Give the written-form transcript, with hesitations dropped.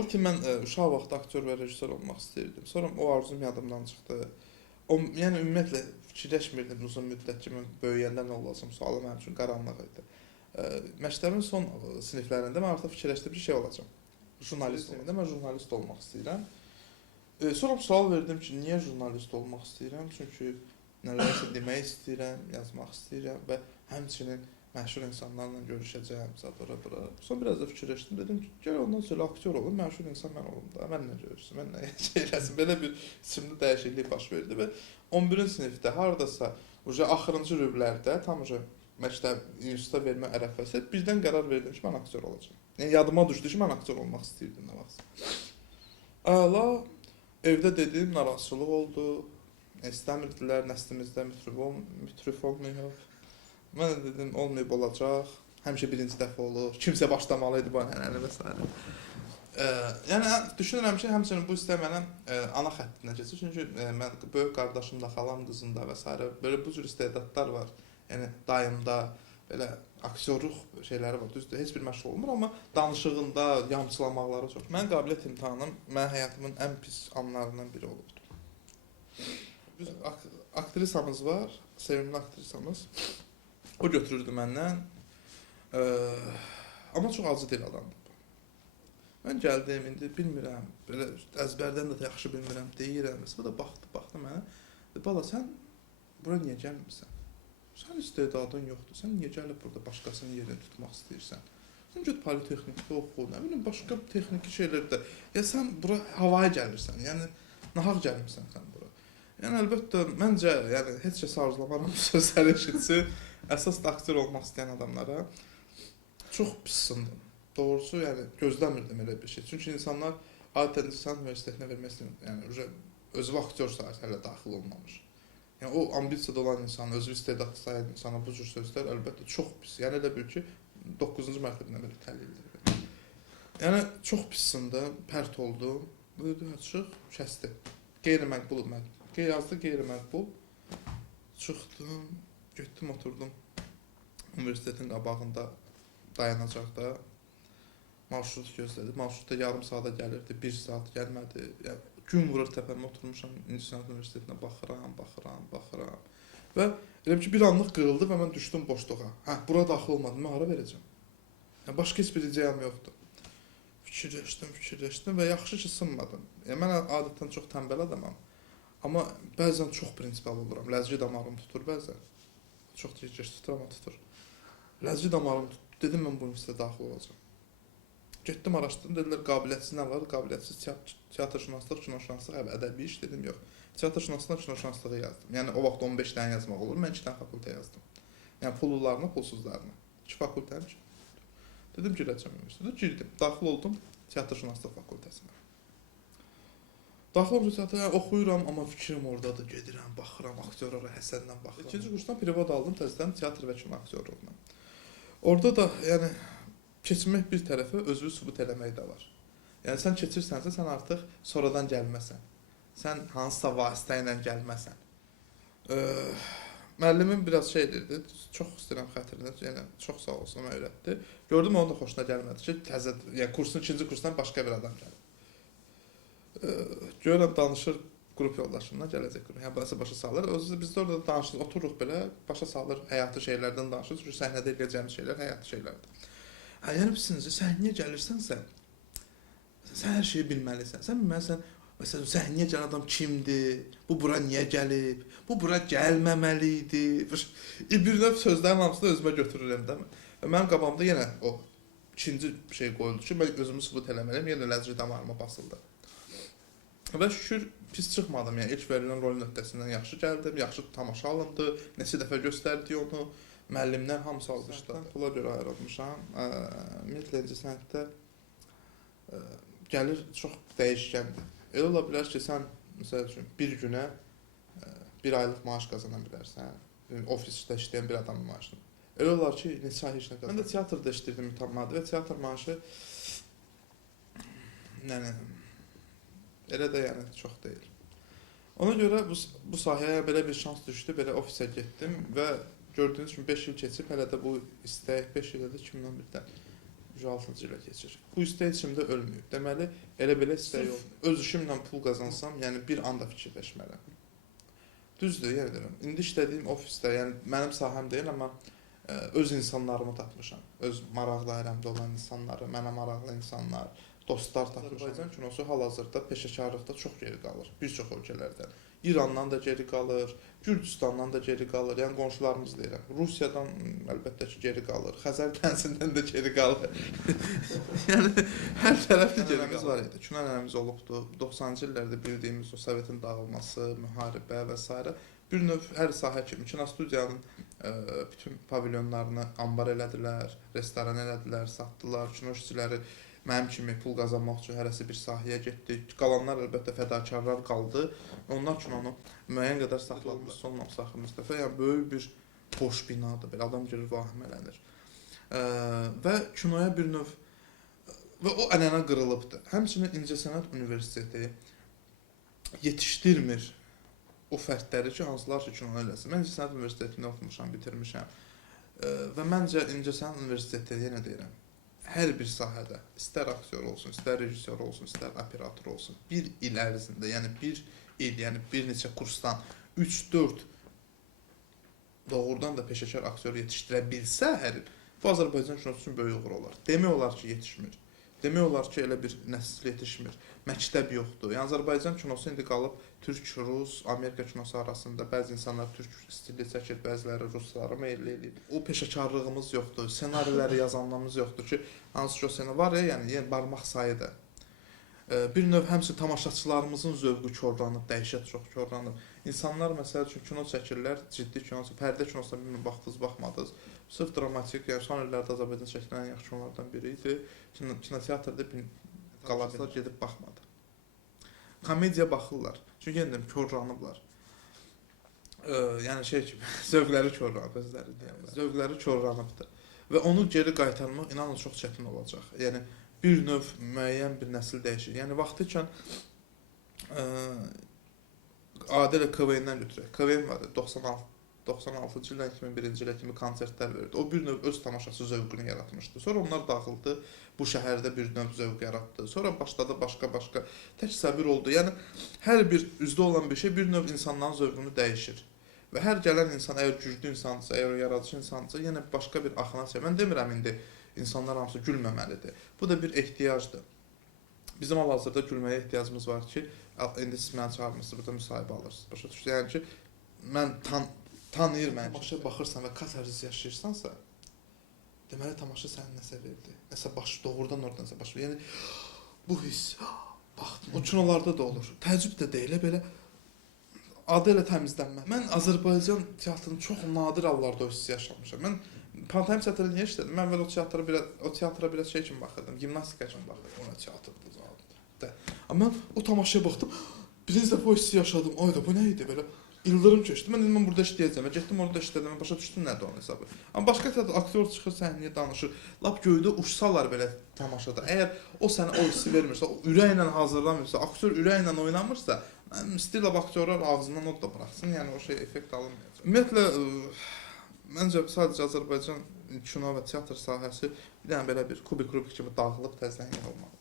O ki mən uşaq vaxtı aktyor və rejissor olmaq istəyirdim. Sonra o arzum yadımdan çıxdı. Yəni ümumiyyətlə fikirləşmirdim uzun müddət ki, mən böyüyəndə nə olacağam sualı mənim üçün qaranlıq idi. Məktəbin son siniflərində mən artıq fikirləşdim ki, şey olacağam. Jurnalist olacağam. Mən jurnalist olmaq istəyirəm. Sonra sual verdim ki, niyə jurnalist olmaq istəyirəm? Çünki nələrsə demək istəyirəm, yazmaq istəyirəm və həmçinin məşhur insanlarla görüşəcəyəm, zadora bura. Sonra biraz da fikirləşdim, dedim ki, gəl ondan sonra aktyor olum, məşhur insan mən olum da, mənlə görüşsün, mənlə şeyləsin. Belə bir içimdə dəyişiklik baş verdi və 11-ci sinifdə hardasa axırıncı rüblərdə tam məktəb instituta vermə ərəfəsi birdən qərar verdim ki, mən aktyor olacağam. Yəni yadıma düşdü ki, mən aktyor olmaq istəyirdim nə vaxt. Əla, evdə dedim, narazılıq oldu. İstəmirdilər, nəslimizdə mütrif olmayıb. Mən də dedim, olmayıb olacaq. Həmişə birinci dəfə olur. Kimsə başlamalıydı bu ənənəni və s. Yəni düşünürəm ki, həmçinin bu istək mənə ana xəttinə keçir. Çünki mən böyük qardaşımda, xalam qızında və s. belə bu cür istedadlar var. Yəni dayımda belə aktyorluq şeyləri var. Düzdür, heç bir məşğul olmur, amma danışığında yamçılamaqları çox. Mənim qabiliyyət imtahanım mənim həyatımın ən pis anlarından biri olubdu. Biz aktrisamız var, sevimli aktrisamız. O götürürdü məndən. Amma çox acı dil adamdır. Mən gəldim, indi bilmirəm, belə əzbərdən də yaxşı bilmirəm, deyirəm. O da baxdı mənə. Bala, sən bura niyə gəlmirsən? Sən istedadın yoxdur, sən niyə gəlib burada başqasının yerini tutmaq istəyirsən? Sən göt politexnikdə oxu, nə bilim, başqa texniki şeylərdə. Ya sən bura havaya gəlirsən, yəni nahaq gəlmirsən sən bura. Yəni əlbəttə, məncə, yəni heç kəs arzulamaram bu sözləri eşitsin. Əsas da aktyor olmaq istəyən adamlara çox pissındım. Doğrusu, yəni gözləmirdim elə bir şey. Çünki insanlar adətən insan universitetinə vermək istəyir. Yəni özü aktyor sayəsi hələ daxil olmamış. Yəni o ambisiyada olan insan, özü istedadlı sayan insana bu cür sözlər əlbəttə çox pis. Yəni elə bil ki, 9-cu mərtəbədən belə təlildir. Yəni çox pissındım, pərt oldum. Böyle açıq, kəsdi. Qeyri-məqbul mən. Yazdı qeyri-məqbul. Çıxdım, getdim, oturdum. Universitetin qabağında dayanacaqda marşrut gözlədi. Marşrutda yarım saata gəlirdi, 1 saat gəlmədi. Yəni, gün vurur təpəmə oturmuşam, İncəsənət Universitetinə baxıram. Və elə ki, bir anlıq qırıldı və mən düşdüm boşluğa. Bura daxil olmadım, mən hara verəcəm? Yəni, başqa heç bir ideyam yoxdur. Fikirləşdim və yaxşı ki, sınmadım. Yəni, mən adətən çox tənbəl adamam. Amma bəzən çox prinsipal oluram. Ləzgi damarım tutur bəzən. Çox gec tutur, amma tutur. Ləzgi damarım tutdu. Dedim, mən bu universitetə daxil olacağam. Getdim, araşdırdım. Dedilər, qabiliyyətsiz nə var? Qabiliyyətsiz teatrşünaslıq, kinoşünaslıq, ədəbi iş. Dedim, yox. Teatrşünaslıq, kinoşünaslığı yazdım. Yəni, o vaxt 15 dənə yazmaq olur. Mən 2 dənə fakültə yazdım. Yəni, pullularına, pulsuzlarına. 2 fakültəm ki. Dedim, girəcəm universitetə. Girdim. Daxil oldum teatrşünaslıq fakültəsinə. Daxil olmuş teatra oxuyuram, amma fikrim oradadır. Gedirəm, baxıram, aktyorlara həsəndən baxıram. İkinci kursdan privat aldım təzədən teatr və kino aktyorluğuna. Orada da, yəni, keçmək bir tərəfə özünü sübut eləmək də var. Yəni, sən keçirsənsə, sən artıq sonradan gəlməsən. Sən hansısa vasitə ilə gəlməsən. Müəllimim biraz şey edirdi, çox istəyirəm xətrinə, yəni, çox sağ olsun, öyrətdi. Gördüm, onun da xoşuna gəlmədi ki, təzə, yəni, kursun ikinci kursdan başqa bir adam gəlir. Görürəm, danışır qrup yoldaşımla, gələcək qrup, yəni başa salır. Biz də orada danışırıq, otururuq belə, başa salır, həyatı şeylərdən danışırıq. Çünki səhnədə eləyəcəyimiz şeylər həyatı şeylərdir. Yəni, səhnəyə gəlirsənsə, sən hər şeyi bilməlisən. Sən bilməlisən, məsələn, səhnəyə gələn adam kimdir, bu bura niyə gəlib, bu bura gəlməməli idi. Bir növ sözlərin hamısını özümə götürürəm də. Və mənim qabağımda yenə o ikinci şey qoyuldu ki, mən özümü sübut eləməliyəm, yenə ləzgi damarıma basıldı. Və şükür pis çıxmadım, yəni ilk verilən rolun öhdəsindən yaxşı gəldim, yaxşı tamaşa alındı, neçə dəfə göstərdi onu, müəllimlər hamısı alqışladı. Pula görə ayrılmışam. Ümumiyyətlə, incəsənətdə gəlir çox dəyişkəndir. Elə ola bilər ki, sən məsəl üçün bir günə 1 aylıq maaş qazana bilərsən, ofisdə işləyən bir adamın maaşını. Elə olar ki, neçə ay heç nə qazanır. Mən də teatrda işləyirdim mütəmadi və teatr maaşı elə də yəni çox deyil. Ona görə bu sahəyə belə bir şans düşdü, belə ofisə getdim və gördüyünüz kimi 5 il keçib, hələ də bu istək 5 il edir 2011-dən. 66-cı ilə keçir. Bu istək içimdə ölməyib. Deməli, elə belə istək olmuyor. Öz işimlə pul qazansam, yəni bir anda fikirləşmərəm. Düzdür, yenə deyirəm. İndi işlədiyim ofisdə, yəni mənim sahəm deyil, amma öz insanlarımı tapmışam. Öz maraq dairəmdə olan insanları, mənə maraqlı insanlar, dostlar tapmışam. Azərbaycan kinosu hal-hazırda peşəkarlıqda çox geri qalır, bir çox ölkələrdən. İrandan da geri qalır, Gürcüstandan da geri qalır, yəni qonşularımız deyirəm. Rusiyadan əlbəttə ki, geri qalır, Xəzər dənsindən də geri qalır. Yəni, hər tərəfdə gerimiz var idi. Kino ənənəmiz olubdu. 90-cı illərdə bildiyimiz o Sovetin dağılması, müharibə və s. Bir növ hər sahə kimi kino studiyanın bütün pavilyonlarını ambar elədilər, restoran elədilər, satdılar, kino işçiləri mənim kimi pul qazanmaq üçün hərəsi bir sahəyə getdi. Qalanlar əlbəttə fədakarlar qaldı. Onlar kinonu müəyyən qədər saxladılar. Sonla saxlamız dəfə. Yəni böyük bir boş binadır. Belə adam görür, vahimələnir. Və kinoya bir növ və o ənənə qırılıbdır. Həmçinin İncəsənət Universiteti yetişdirmir o fərdləri ki, hansılar ki, kino eləsin. Mən İncəsənət Universitetini oxumuşam, bitirmişəm. Və məncə İncəsənət Universiteti, yenə deyirəm, hər bir sahədə, istər aktyor olsun, istər rejissor olsun, istər operator olsun, bir il ərzində, yəni bir neçə kursdan 3-4 doğrudan da peşəkar aktyor yetişdirə bilsə hər il, bu Azərbaycan kinosu üçün böyük uğur olar. Demək olar ki, yetişmir. Demək olar ki, elə bir nəsil yetişmir. Məktəb yoxdur. Yəni Azərbaycan kinosu indi qalıb Türk, Rus, Amerika kinosu arasında. Bəzi insanlar Türk stili çəkir, bəziləri ruslara meyilli eləyir. O peşəkarlığımız yoxdur, senariləri yazanlarımız yoxdur ki, hansı ki o sena var ya, yəni barmaq sayı da. Bir növ həmçinin tamaşaçılarımızın zövqü korlanıb, dəhşət çox korlanıb. İnsanlar məsəl üçün kino çəkirlər, ciddi kino, pərdə kinosuna bilmir, baxdınız, baxmadınız. Sırf dramatik, yəni son illərdə Azərbaycan çəkilən yaxşı kinolardan biri idi. Kinoteatrda qalacaqlar gedib baxmadı. Komediya baxırlar. Çünki yenə deyim, korlanıblar. Yəni şey kimi, zövqləri korlanıb, özləri deyəmlər. Zövqləri korlanıbdır. Və onu geri qaytarmaq inanın çox çətin olacaq. Yəni bir növ müəyyən bir nəsil dəyişir. Yəni vaxtı ikən Adil KVN-dən götürək. KVN vardı 96-cı ildən 2001-ci ilə kimi konsertlər verirdi. O bir növ öz tamaşaçı zövqünü yaratmışdı. Sonra onlar dağıldı, bu şəhərdə bir növ zövq yaratdı. Sonra başladı başqa-başqa. Tək səbir oldu. Yəni hər bir üzdə olan bir şey bir növ insanların zövqünü dəyişir. Və hər gələn insan, əgər güclü insandırsa, əgər o yaradıcı insandırsa, yenə başqa bir axına çevir. Mən demirəm indi insanlar hamısı gülməməlidir. Bu da bir ehtiyacdır. Bizim hal-hazırda gülməyə ehtiyacımız var ki, indi siz mənə çağırmışsınız, burada müsahibə alırsınız. Başa düşdünüz? Yəni ki, mən tanıyır məni. Tamaşaya baxırsan və katarsis yaşayırsansa, deməli tamaşa sənə nəsə verdi. Nəsə doğrudan oradan nəsə baş. Yəni bu hiss, baxdım. O kinolarda da olur. Təəccüb də deyil, belə adı ilə təmizlənmə. Mən Azərbaycan teatrının çox nadir hallarda o hissi yaşamışam. Mən Pantomim teatrını niyə işlədim? Mən əvvəl o teatra biraz şey kimi baxırdım, gimnastika kimi baxırdım. Ona teatrdır zaten. Amma mən o tamaşaya baxdım, birinci dəfə o hissi yaşadım. Ayda bu nə idi belə? İldırım keçdi. Mən dedim burada işləyəcəm. Getdim orada işlədim. Başa düşdüm nədir onun hesabı. Amma başqa teatr aktyor çıxır, səhnəyə danışır. Lap göydə uçsalar belə tamaşada. Əgər o sənə o hissi vermirsə, o ürəklə hazırlamırsa, aktyor ürəklə oynamırsa, stil aktyorlar ağzından od da buraxsın. Yəni o şey effekt alınmayacaq. Ümumiyyətlə məncə sadəcə Azərbaycan kino və teatr sahəsi bir dənə belə bir kubik kimi dağılıb təzədən olmalıdır.